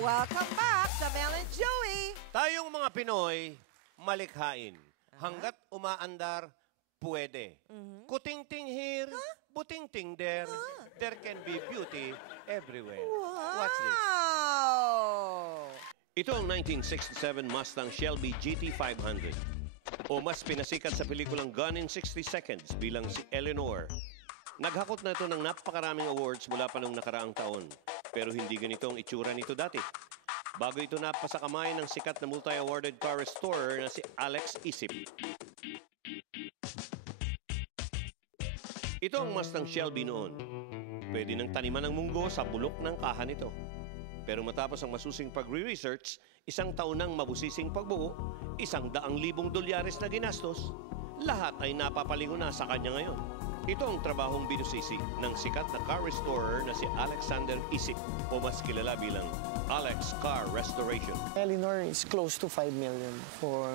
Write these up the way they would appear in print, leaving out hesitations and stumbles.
Welcome back sa Mel and Joey. Tayong mga Pinoy, malikhain. Hanggat umaandar, pwede. Kutingting here, butingting there. There can be beauty everywhere. Watch this. Ito ang 1967 Mustang Shelby GT500. O mas pinasikat sa pelikulang Gone in 60 Seconds bilang si Eleanor. Naghakot na ito ng napakaraming awards mula pa nung nakaraang taon. Pero hindi ganito ang itsura nito dati. Bago ito napasa kamay ng sikat na multi-awarded car restorer na si Alex Isip. Ito ang Mustang Shelby noon. Pwede nang taniman ng munggo sa bulok ng kaha nito. Pero matapos ang masusing pagre-research, isang taon ng mabusising pagbuo, $100,000 na ginastos, lahat ay napapalingo na sa kanya ngayon. Ito ang trabahong binusisi ng sikat na car restorer na si Alexander Isip o mas kilala bilang Alex Car Restoration. Eleanor is close to 5 million for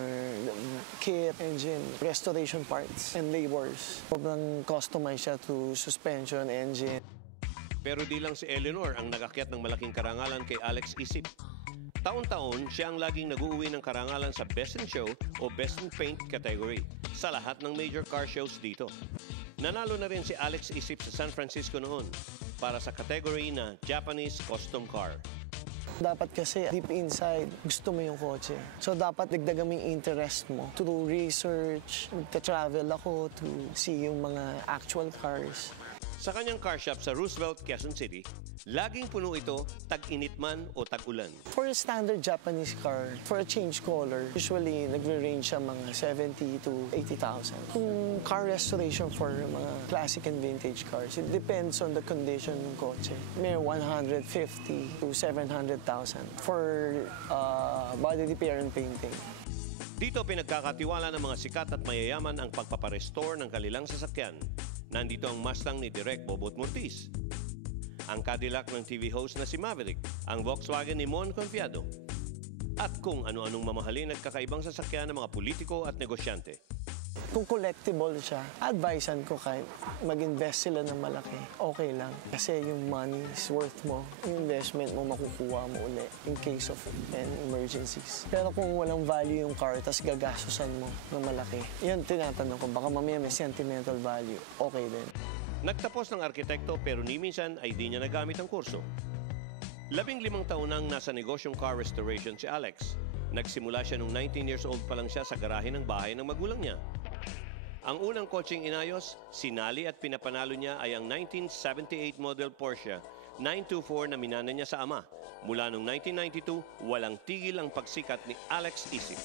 kit, engine, restoration parts, and labors. Sobrang customized siya to suspension, engine. Pero di lang si Eleanor ang nagakyat ng malaking karangalan kay Alex Isip. Taon-taon, siya ang laging nag-uuwi ng karangalan sa Best in Show o Best in Paint category sa lahat ng major car shows dito. Nanalo na rin si Alex Isip sa San Francisco noon para sa category na Japanese Custom Car. Dapat kasi deep inside, gusto mo yung kotse. So dapat dagdagan mo yung interest mo. To do research, magta-travel ako to see yung mga actual cars. Sa kanyang car shop sa Roosevelt, Quezon City, laging puno ito, tag-init man o tag-ulan. For a standard Japanese car, for a change color, usually nagre-range siya mga 70 to 80,000. Kung car restoration for mga classic and vintage cars, it depends on the condition ng kotse. May 150 to 700,000 for body repair and painting. Dito pinagkakatiwala ng mga sikat at mayayaman ang pagpaparestore ng kanilang sasakyan. Nandito ang Mustang ni Direk Bobot Mortiz, ang Cadillac ng TV host na si Maverick, ang Volkswagen ni Mon Confiado, at kung ano-anong mamahalin at kakaibang sasakyan ng mga politiko at negosyante. Kung collectible siya, advisean ko kahit mag-invest sila ng malaki, okay lang. Kasi yung money is worth mo, yung investment mo makukuha mo uli in case of emergencies. Pero kung walang value yung car, tas gagastusan mo ng malaki, yan tinatanong ko, baka mamaya may sentimental value, okay din. Nagtapos ng arkitekto pero ni minsan ay di niya nagamit ang kurso. 15 taon nang nasa negosyong car restoration si Alex. Nagsimula siya nung 19 years old pa lang siya sa garahe ng bahay ng magulang niya. Ang unang kotseng inayos, sinali at pinapanalo niya ay ang 1978 model Porsche 924 na minana niya sa ama. Mula noong 1992, walang tigil ang pagsikat ni Alex Isip.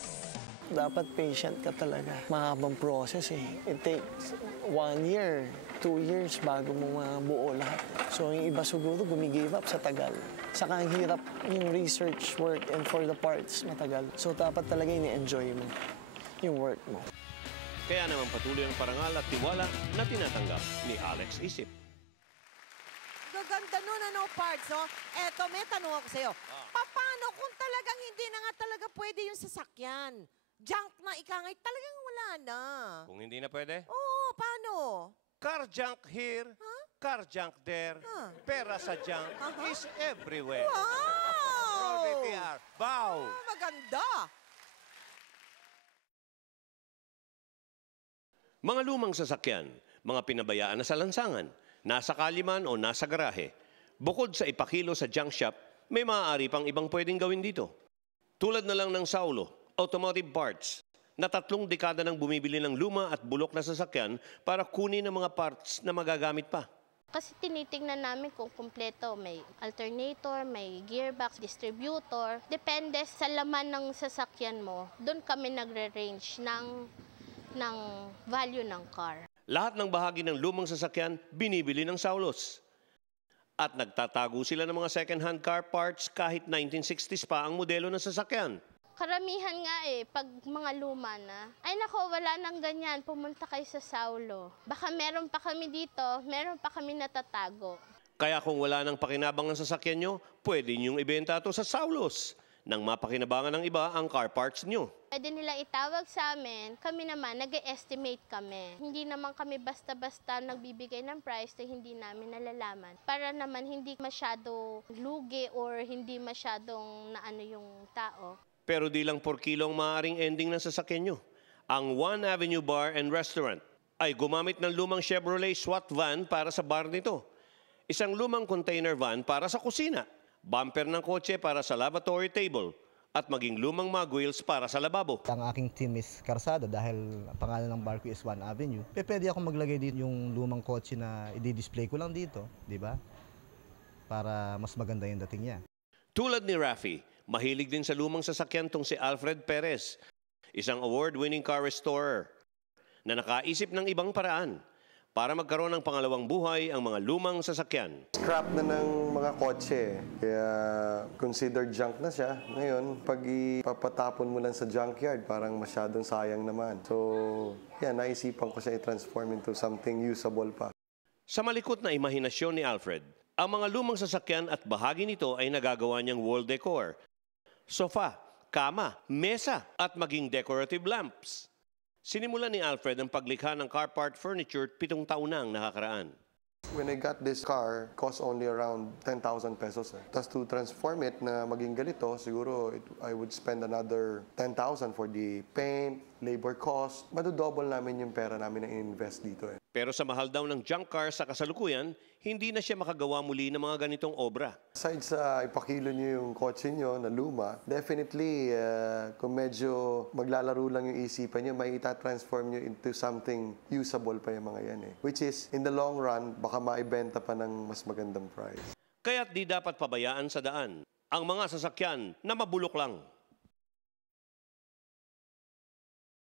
Dapat patient ka talaga. Mahabang process eh. It takes 1 year, 2 years bago mo mabuo lahat. So yung iba siguro gumigive up sa tagal. Saka ang hirap yung research work and for the parts matagal. So dapat talaga ini-enjoy mo yung work mo. Kaya naman patuloy ang parangal at tiwala na tinatanggap ni Alex Isip. Gaganda nun, ano, parts, oh. Eto, may tanong ako sa'yo. Paano kung talagang hindi na nga talaga pwede yung sasakyan? Junk na ikangay, talagang wala na. Kung hindi na pwede? Oo, paano? Car junk here, car junk there, pera sa junk is everywhere. Wow! VTR, bow! Maganda! Mga lumang sasakyan, mga pinabayaan na sa lansangan, nasa kaliman o nasa garahe. Bukod sa ipakilo sa junk shop, may maaari pang ibang pwedeng gawin dito. Tulad na lang ng Saulo, automotive parts, na 3 dekada nang bumibili ng luma at bulok na sasakyan para kunin ang mga parts na magagamit pa. Kasi tinitingnan namin kung kumpleto, may alternator, may gearbox, distributor. Depende sa laman ng sasakyan mo, doon kami nagre-range ng value ng car. Lahat ng bahagi ng lumang sasakyan, binibili ng Saulos. At nagtatago sila ng mga second-hand car parts kahit 1960s pa ang modelo ng sasakyan. Karamihan nga pag mga luma na, ay nako, wala nang ganyan, pumunta kayo sa Saulo. Baka meron pa kami dito, meron pa kami natatago. Kaya kung wala nang pakinabang ng sasakyan nyo, pwede nyong ibenta ito sa Saulos. Nang mapakinabangan ng iba ang car parts nyo. Pwede nilang itawag sa amin, kami naman nag-estimate kami. Hindi naman kami basta-basta nagbibigay ng price na hindi namin nalalaman. Para naman hindi masyado lugi or hindi masyadong naano yung tao. Pero di lang 4 kilo ang maaaring ending ng sasakyan nyo. Ang One Avenue Bar and Restaurant ay gumamit ng lumang Chevrolet SWAT van para sa bar nito. Isang lumang container van para sa kusina. Bumper ng kotse para sa lavatory table at maging lumang mag wheels para sa lababo. Ang aking team is Karsada dahil ang pangalan ng bar ko is One Avenue. Pwede akong maglagay dito yung lumang kotse na i-display ko lang dito, di ba? Para mas maganda yung dating niya. Tulad ni Rafi, mahilig din sa lumang sasakyan tong si Alfred Perez, isang award-winning car restorer na nakaisip ng ibang paraan para magkaroon ng pangalawang buhay ang mga lumang sasakyan. Scrap na ng mga kotse, kaya considered junk na siya. Ngayon, pag ipapatapon mo lang sa junkyard, parang masyadong sayang naman. So, yan, naisipan ko siya i-transform into something usable pa. Sa malikot na imahinasyon ni Alfred, ang mga lumang sasakyan at bahagi nito ay nagagawa niyang wall decor, sofa, kama, mesa at maging decorative lamps. Sinimulan ni Alfred ang paglikha ng car part furniture 7 taon na ang nakakaraan. When I got this car, cost only around 10,000 pesos. Tapos to transform it na maging ganito, siguro I would spend another 10,000 for the paint, labor cost. Madodouble namin yung pera namin na i-invest dito. Pero sa mahal daw ng junk car sa kasalukuyan, hindi na siya makagawa muli ng mga ganitong obra. Aside sa ipakilo nyo yung kotse nyo na luma, definitely kung medyo maglalaro lang yung isipan nyo, may ita-transform nyo into something usable pa yung mga yan eh. Which is, in the long run, baka maibenta pa ng mas magandang price. Kaya't di dapat pabayaan sa daan ang mga sasakyan na mabulok lang.